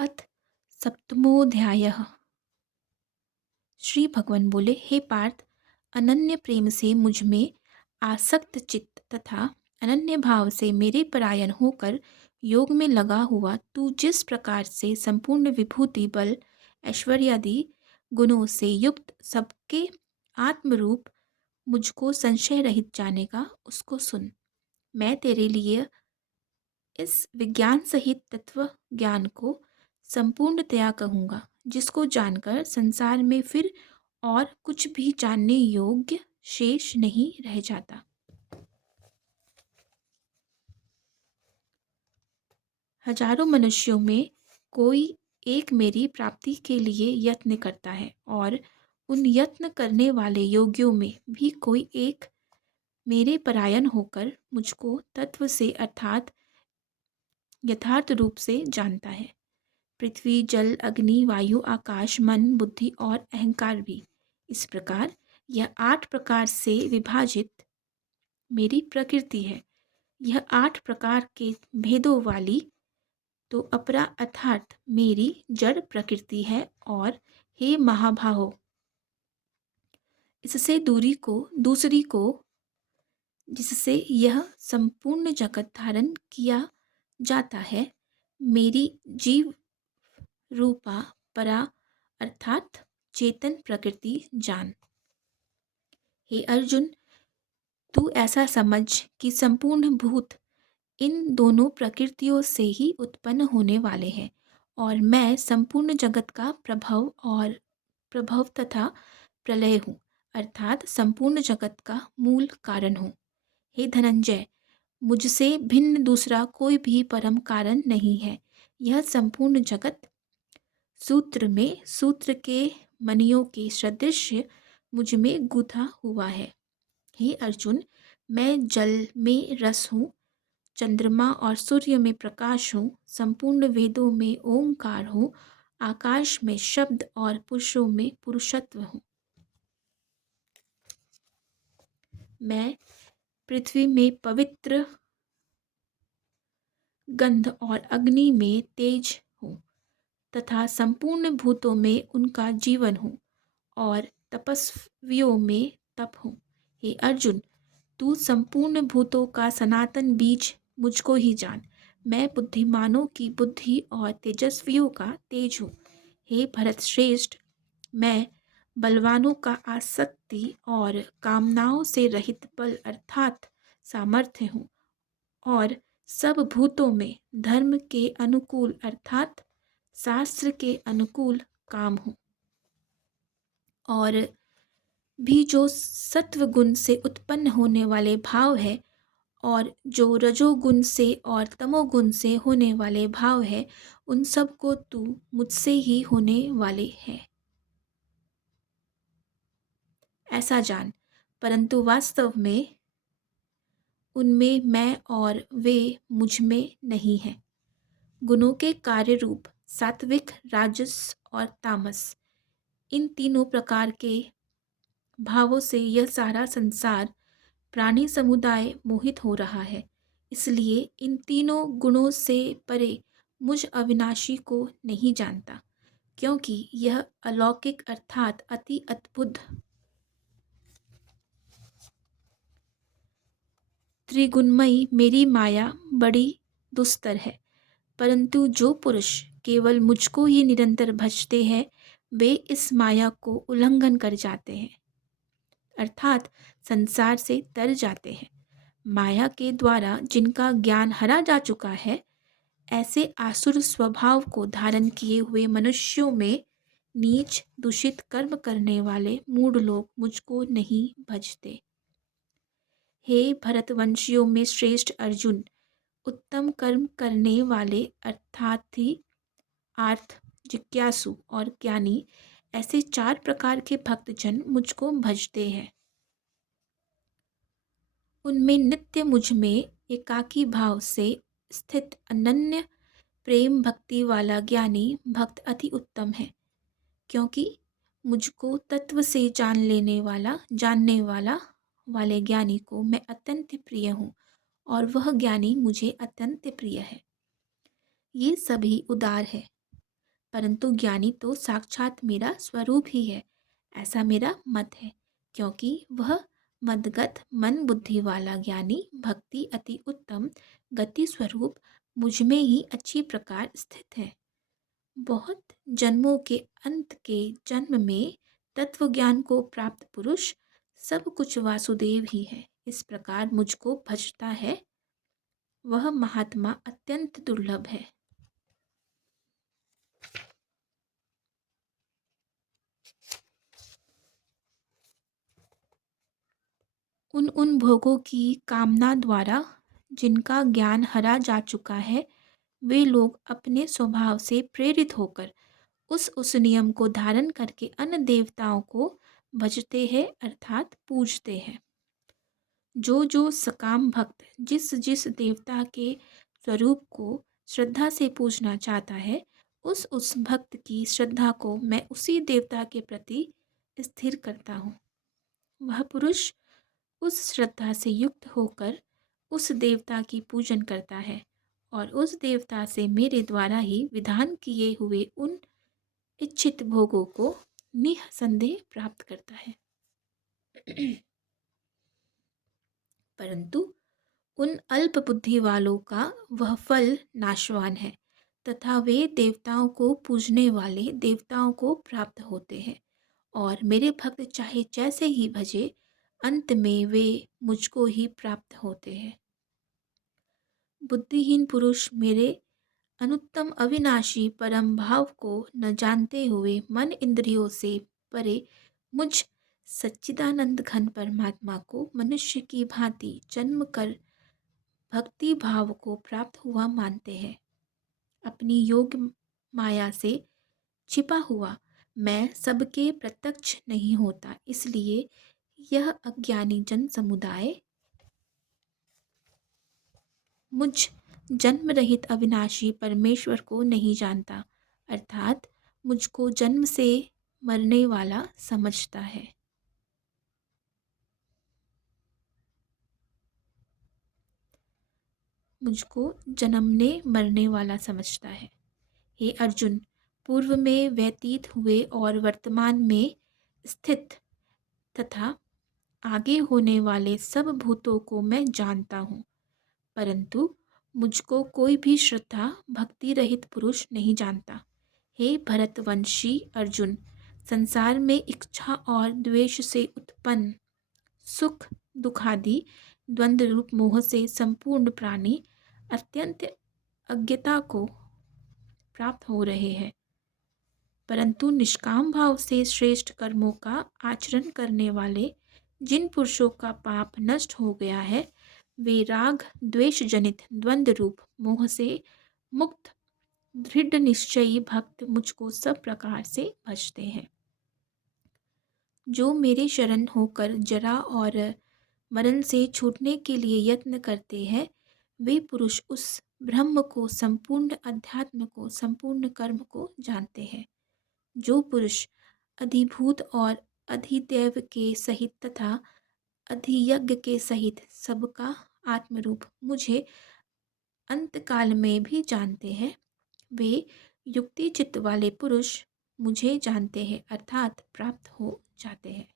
अथ सप्तमोऽध्यायः। श्री भगवान बोले, हे पार्थ, अनन्य प्रेम से मुझ में आसक्त चित्त तथा अनन्य भाव से मेरे परायण होकर योग में लगा हुआ तू जिस प्रकार से संपूर्ण विभूति बल ऐश्वर्यादि गुणों से युक्त सबके आत्मरूप मुझको संशय रहित जानेगा, उसको सुन। मैं तेरे लिए इस विज्ञान सहित तत्व ज्ञान को संपूर्णतया कहूँगा, जिसको जानकर संसार में फिर और कुछ भी जानने योग्य शेष नहीं रह जाता। हजारों मनुष्यों में कोई एक मेरी प्राप्ति के लिए यत्न करता है, और उन यत्न करने वाले योगियों में भी कोई एक मेरे परायण होकर मुझको तत्व से अर्थात यथार्थ रूप से जानता है। पृथ्वी, जल, अग्नि, वायु, आकाश, मन, बुद्धि और अहंकार भी। इस प्रकार यह 8 प्रकार से विभाजित मेरी प्रकृति है। यह 8 प्रकार के भेदों वाली तो अपरा अर्थात मेरी जड़ प्रकृति है। और हे महाभाहो, इससे दूसरी को जिससे यह संपूर्ण जगत धारण किया जाता है, मेरी जीव रूपा परा अर्थात चेतन प्रकृति जान। हे अर्जुन, तू ऐसा समझ कि संपूर्ण भूत इन दोनों प्रकृतियों से ही उत्पन्न होने वाले हैं, और मैं संपूर्ण जगत का प्रभव तथा प्रलय हूँ, अर्थात संपूर्ण जगत का मूल कारण हूँ। हे धनंजय, मुझसे भिन्न दूसरा कोई भी परम कारण नहीं है। यह संपूर्ण जगत सूत्र के मणियों के सदृश मुझ में गूथा हुआ है। हे अर्जुन, मैं जल में रस हूँ, चंद्रमा और सूर्य में प्रकाश हूँ, संपूर्ण वेदों में ओंकार हूँ, आकाश में शब्द और पुरुषों में पुरुषत्व हूँ। मैं पृथ्वी में पवित्र गंध और अग्नि में तेज हूँ, तथा संपूर्ण भूतों में उनका जीवन हूँ, और तपस्वियों में तप हूँ। हे अर्जुन, तू संपूर्ण भूतों का सनातन बीज मुझको ही जान। मैं बुद्धिमानों की बुद्धि और तेजस्वियों का तेज हूँ। हे भरत श्रेष्ठ, मैं बलवानों का आसक्ति और कामनाओं से रहित बल अर्थात सामर्थ्य हूँ, और सब भूतों में धर्म के अनुकूल अर्थात शास्त्र के अनुकूल काम हूँ। और भी जो सत्वगुण से उत्पन्न होने वाले भाव है, और जो रजोगुण से और तमोगुण से होने वाले भाव है, उन सब को तू मुझसे ही होने वाले हैं, ऐसा जान। परंतु वास्तव में उनमें मैं और वे मुझ में नहीं हैं। गुणों के कार्य रूप सात्विक, राजस और तामस, इन तीनों प्रकार के भावों से यह सारा संसार प्राणी समुदाय मोहित हो रहा है। इसलिए इन तीनों गुणों से परे मुझ अविनाशी को नहीं जानता, क्योंकि यह अलौकिक अर्थात अति अद्भुत त्रिगुणमयी मेरी माया बड़ी दुस्तर है। परंतु जो पुरुष केवल मुझको ही निरंतर भजते हैं, वे इस माया को उल्लंघन कर जाते हैं, अर्थात संसार से तर जाते हैं। माया के द्वारा जिनका ज्ञान हरा जा चुका है, ऐसे आसुर स्वभाव को धारण किए हुए मनुष्यों में नीच दूषित कर्म करने वाले मूढ़ लोग मुझको नहीं भजते। हे भरतवंशियों में श्रेष्ठ अर्जुन, उत्तम कर्म करने वाले अर्थार्थी, आर्थ, जिज्ञासु और ज्ञानी, ऐसे 4 प्रकार के भक्तजन मुझको भजते हैं। उनमें नित्य मुझ में एकाकी भाव से स्थित अनन्य प्रेम भक्ति वाला ज्ञानी भक्त अति उत्तम है, क्योंकि मुझको तत्व से जानने वाला वाले ज्ञानी को मैं अत्यंत प्रिय हूँ, और वह ज्ञानी मुझे अत्यंत प्रिय है। ये सभी उदार है, परंतु ज्ञानी तो साक्षात मेरा स्वरूप ही है, ऐसा मेरा मत है। क्योंकि वह मदगत मन बुद्धि वाला ज्ञानी भक्ति अति उत्तम गति स्वरूप मुझ में ही अच्छी प्रकार स्थित है। बहुत जन्मों के अंत के जन्म में तत्व ज्ञान को प्राप्त पुरुष सब कुछ वासुदेव ही है, इस प्रकार मुझको भजता है, वह महात्मा अत्यंत दुर्लभ है। उन उन भोगों की कामना द्वारा जिनका ज्ञान हरा जा चुका है, वे लोग अपने स्वभाव से प्रेरित होकर उस नियम को धारण करके अन्य देवताओं को भजते हैं अर्थात पूजते हैं। जो जो सकाम भक्त जिस जिस देवता के स्वरूप को श्रद्धा से पूजना चाहता है, उस भक्त की श्रद्धा को मैं उसी देवता के प्रति स्थिर करता हूँ। वह पुरुष उस श्रद्धा से युक्त होकर उस देवता की पूजन करता है और उस देवता से मेरे द्वारा ही विधान किए हुए उन इच्छित भोगों को निसंदेह प्राप्त करता है। परंतु उन अल्प बुद्धि वालों का वह फल नाशवान है तथा वे देवताओं को पूजने वाले देवताओं को प्राप्त होते हैं और मेरे भक्त चाहे जैसे ही भजे, अंत में वे मुझको ही प्राप्त होते हैं। बुद्धिहीन पुरुष मेरे अनुत्तम अविनाशी परम भाव को न जानते हुए मन इंद्रियों से परे मुझ सच्चिदानंद घन परमात्मा को मनुष्य की भांति जन्म कर भक्ति भाव को प्राप्त हुआ मानते हैं। अपनी योग माया से छिपा हुआ मैं सबके प्रत्यक्ष नहीं होता, इसलिए यह अज्ञानी जन समुदाय मुझ जन्म रहित अविनाशी परमेश्वर को नहीं जानता, अर्थात मुझको जन्म से मरने वाला समझता है। मुझको जन्मने मरने वाला समझता है। हे अर्जुन, पूर्व में व्यतीत हुए और वर्तमान में स्थित तथा आगे होने वाले सब भूतों को मैं जानता हूँ, परंतु मुझको कोई भी श्रद्धा भक्ति रहित पुरुष नहीं जानता। हे भरतवंशी अर्जुन, संसार में इच्छा और द्वेष से उत्पन्न सुख दुखादि द्वंद्व रूप मोह से संपूर्ण प्राणी अत्यंत अज्ञता को प्राप्त हो रहे हैं, परंतु निष्काम भाव से श्रेष्ठ कर्मों का आचरण करने वाले जिन पुरुषों का पाप नष्ट हो गया है, वे राग द्वेष जनित द्वंद्व रूप मोह से मुक्त दृढ़ निश्चयी भक्त मुझको सब प्रकार से भजते हैं। जो मेरे शरण होकर जरा और मरण से छूटने के लिए यत्न करते हैं, वे पुरुष उस ब्रह्म को संपूर्ण अध्यात्म को संपूर्ण कर्म को जानते हैं। जो पुरुष अधिभूत और अधिदैव के सहित तथा अधियज्ञ के सहित सबका आत्मरूप मुझे अंतकाल में भी जानते हैं, वे युक्ति चित्त वाले पुरुष मुझे जानते हैं अर्थात प्राप्त हो जाते हैं।